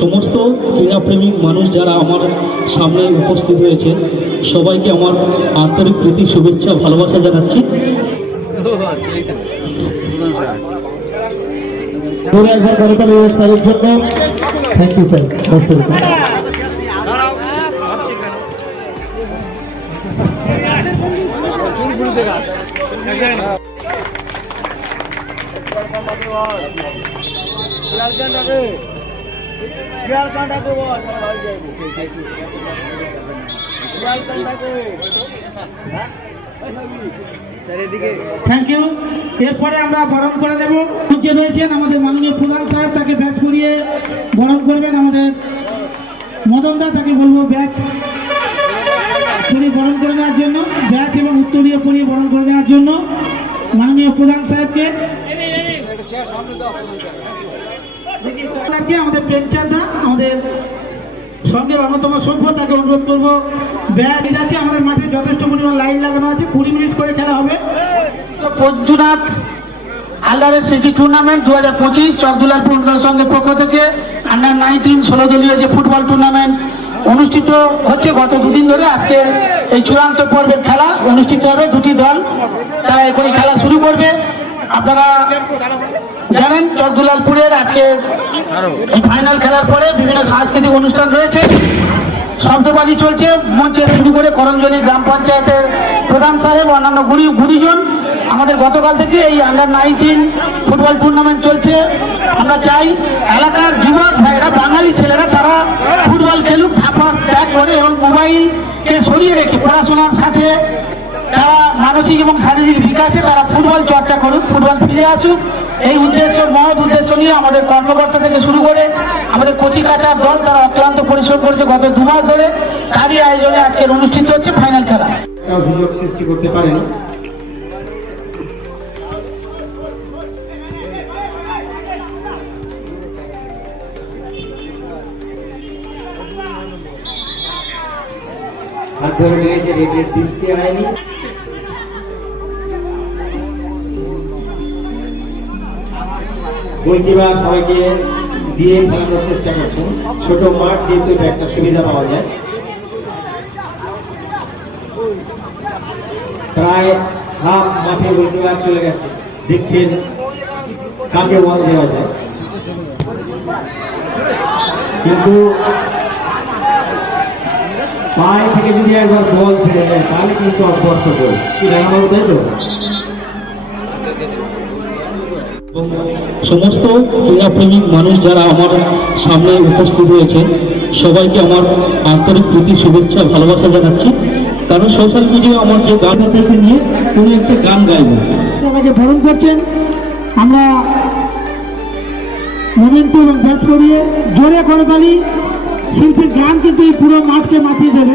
সমস্ত ক্রীড়াপ্রেমিক মানুষ যারা আমার সামনে উপস্থিত হয়েছে সবাইকে আমার আন্তরিক প্রীতি শুভেচ্ছা ভালোবাসা জানাচ্ছি। পুরো একবার করতালি স্যারের জন্য thank you sir thank you এরপরে আমরা বরণ করে দেব যে রয়েছেন আমাদের মাননীয় প্রধান সাহেব, তাকে ব্যাট করিয়ে বরণ করবেন আমাদের মদনদা তাকে বলব ব্যাচ পরিয়ে বরণ করে নেওয়ার জন্য ব্যাচ এবং উত্তরীয় পরিয়ে বরণ করে নেওয়ার জন্য মাননীয় প্রধান সাহেবকে। তাকে আমাদের প্রেমচাঁদা আমাদের সঙ্গে অন্যতম সভ্য, তাকে অনুরোধ করব, ব্যাগ আছে, আমাদের মাঠে যথেষ্ট পরিমাণ লাইন লাগানো আছে, কুড়ি মিনিট করে খেলা হবে। তো পঞ্চুনাথ আল্লারের সিটি টুর্নামেন্ট দু হাজার পঁচিশ, চকদুলার ফুটবল সঙ্গে পক্ষ থেকে আন্ডার নাইনটিন ষোলো দলীয় যে ফুটবল টুর্নামেন্ট অনুষ্ঠিত হচ্ছে, গত দুদিন ধরে আজকে এই চূড়ান্ত পর্বের খেলা অনুষ্ঠিত হবে, দুটি দল তারা এখনই খেলা শুরু করবে। আপনারা জানেন, চকদুলালপুরের আজকে ফাইনাল খেলার পরে বিভিন্ন সাংস্কৃতিক অনুষ্ঠান রয়েছে। শব্দবাজি চলছে, মঞ্চে শুরু করে করঞ্জলি গ্রাম পঞ্চায়েতের প্রধান সাহেব, অন্যান্য গুণী গুণীজন। আমাদের গতকাল থেকে এই আন্ডার নাইনটিন ফুটবল টুর্নামেন্ট চলছে। আমরা চাই এলাকার যুবক ভাইরা বাঙালি ছেলেরা, তারা ফুটবল খেলুক থাপাস ত্যাগ করে এবং মোবাইলকে সরিয়ে রেখে পড়াশোনার সাথে তারা মানসিক এবং শারীরিক বিকাশে তারা ফুটবল চর্চা করুক ফুটবল ফিরে আসুক। এই উদ্দেশ্য, মহৎ উদ্দেশ্য নিয়ে আমাদের কর্মকর্তা থেকে শুরু করে আমাদের কচি কাচার দল তারা অক্লান্ত পরিশ্রম করেছে গত দু মাস ধরে। তারই আয়োজনে আজকের অনুষ্ঠিত হচ্ছে ফাইনাল খেলা। সৃষ্টি করতে পারেনি। হাত ধরে লেগেছে রেফারির দৃষ্টি আয়নি গোলকিপার সবাইকে দিয়ে ফেলানোর চেষ্টা করছেন। ছোট মাঠ যেহেতু একটা সুবিধা পাওয়া যায়। প্রায় হাফ মাঠে গোলকিপার চলে গেছে। দেখছেন কাকে বল দেওয়া যায়। কিন্তু পায়ে থেকে যদি একবার বল ছেড়ে যায় তাহলে কিন্তু অপর্থ গোল কি রাখাবাবু তাই তো? সমস্ত ক্রীড়াপ্রেমিক মানুষ যারা আমার সামনে উপস্থিত হয়েছে, সবাইকে আমার আন্তরিক প্রীতি, শুভেচ্ছা, ভালোবাসা জানাচ্ছি। কারণ সোশ্যাল মিডিয়া আমার যে গান থেকে নিয়ে কোনো একটা গান গাইব আমাকে বরণ করছেন, আমরা মোমেন্টু এবং ব্যাচ করিয়ে জোরে করে তালি, শিল্পীর গান কিন্তু এই পুরো মাঠকে মাতিয়ে দেবে।